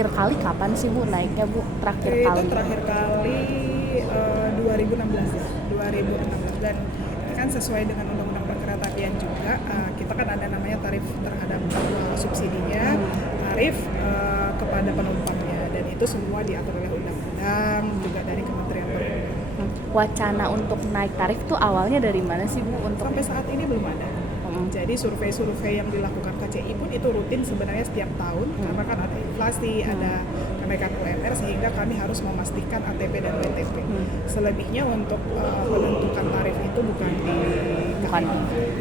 terakhir kali kapan sih Bu naiknya Bu? Terakhir Itu kali. terakhir kali 2016 ya, 2016 dan ini kan sesuai dengan undang-undang perkeretaapian juga. Kita kan ada namanya tarif terhadap subsidinya, tarif kepada penumpangnya, dan itu semua diatur oleh undang-undang juga dari Kementerian Perhubungan. Wacana untuk naik tarif itu awalnya dari mana sih Bu? Untuk Sampai saat ini belum ada. Jadi survei-survei yang dilakukan KCI pun itu rutin sebenarnya setiap tahun, karena kan ada inflasi, ada kenaikan UMR, sehingga kami harus memastikan ATP dan WTP. Selebihnya untuk menentukan tarif itu bukan di bukan.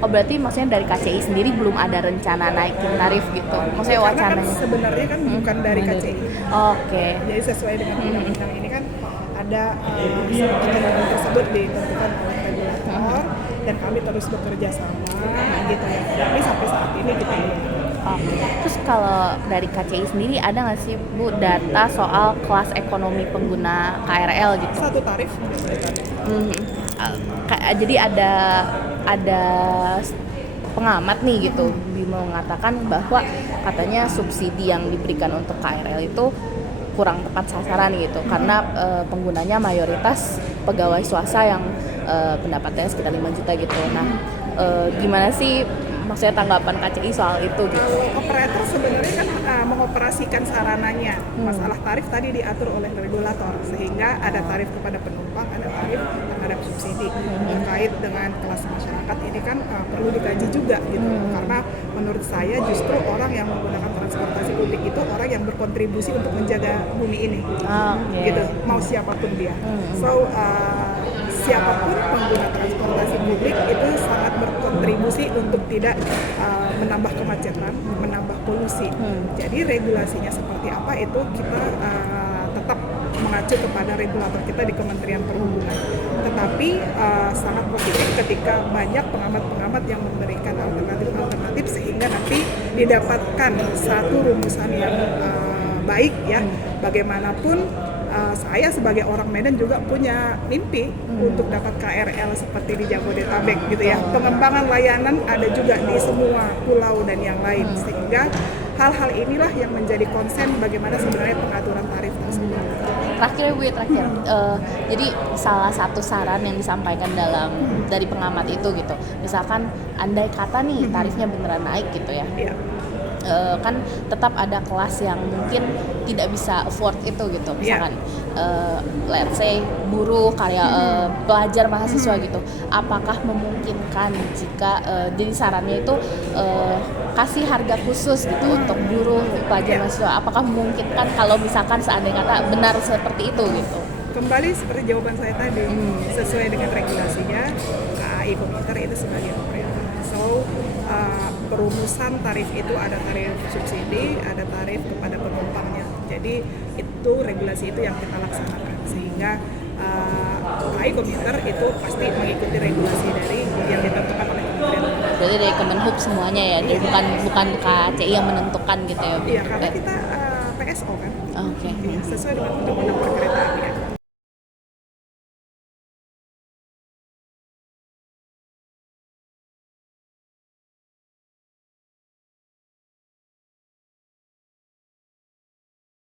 Oh berarti maksudnya dari KCI sendiri belum ada rencana naikin tarif gitu? Maksudnya karena kan wacananya? sebenarnya kan bukan dari KCI. Oke. Jadi sesuai dengan undang-undang ini kan ada undang-undang tersebut ditentukan oleh regulator, dan kami terus bekerja sama gitu ya. Tapi sampai saat ini kita belum. Oke. Terus kalau dari KCI sendiri ada nggak sih Bu data soal kelas ekonomi pengguna KRL gitu? Satu tarif. Jadi ada pengamat nih gitu Bimo mengatakan bahwa katanya subsidi yang diberikan untuk KRL itu kurang tepat sasaran gitu karena penggunanya mayoritas pegawai swasta yang pendapatannya sekitar 5 juta gitu. Nah, gimana sih maksudnya tanggapan KCI soal itu gitu? Kalau operator sebenarnya kan mengoperasikan sarananya. Masalah tarif tadi diatur oleh regulator, sehingga ada tarif kepada penumpang, ada tarif terhadap subsidi. Terkait dengan kelas masyarakat ini kan perlu dikaji juga gitu. Karena menurut saya justru orang yang menggunakan transportasi publik itu orang yang berkontribusi untuk menjaga bumi ini. Gitu, mau siapapun dia. So siapapun pengguna transportasi publik itu sangat berkontribusi untuk tidak menambah kemacetan, menambah polusi. Jadi regulasinya seperti apa itu kita tetap mengacu kepada regulator kita di Kementerian Perhubungan. Tetapi sangat positif ketika banyak pengamat-pengamat yang memberikan alternatif-alternatif sehingga nanti didapatkan satu rumusan yang baik ya. Bagaimanapun saya sebagai orang Medan juga punya mimpi untuk dapat KRL seperti di Jabodetabek gitu ya. Pengembangan layanan ada juga di semua pulau dan yang lain, sehingga hal-hal inilah yang menjadi konsen bagaimana sebenarnya pengaturan tarif tersebut. Terakhir Bu, jadi salah satu saran yang disampaikan dari pengamat itu gitu, misalkan andai kata nih tarifnya beneran naik gitu ya. Iya. Kan tetap ada kelas yang mungkin tidak bisa afford itu gitu, misalkan let's say buruh, pelajar mahasiswa gitu. Apakah memungkinkan jika jadi sarannya itu kasih harga khusus gitu untuk buruh, pelajar mahasiswa? Apakah memungkinkan kalau misalkan seandainya kata benar seperti itu gitu? Kembali seperti jawaban saya tadi, sesuai dengan regulasinya, KAI Komuter itu sebagai operator. So, perumusan tarif itu ada tarif subsidi, ada tarif kepada penumpangnya. Jadi itu regulasi itu yang kita laksanakan, sehingga KAI Komuter itu pasti mengikuti regulasi dari yang ditentukan oleh Kementerian. Berarti dari Kemenhub semuanya ya, jadi bukan KCI yang menentukan gitu ya? Iya, karena kita PSO kan. Oke. Sesuai dengan undang-undang perkeretaapian.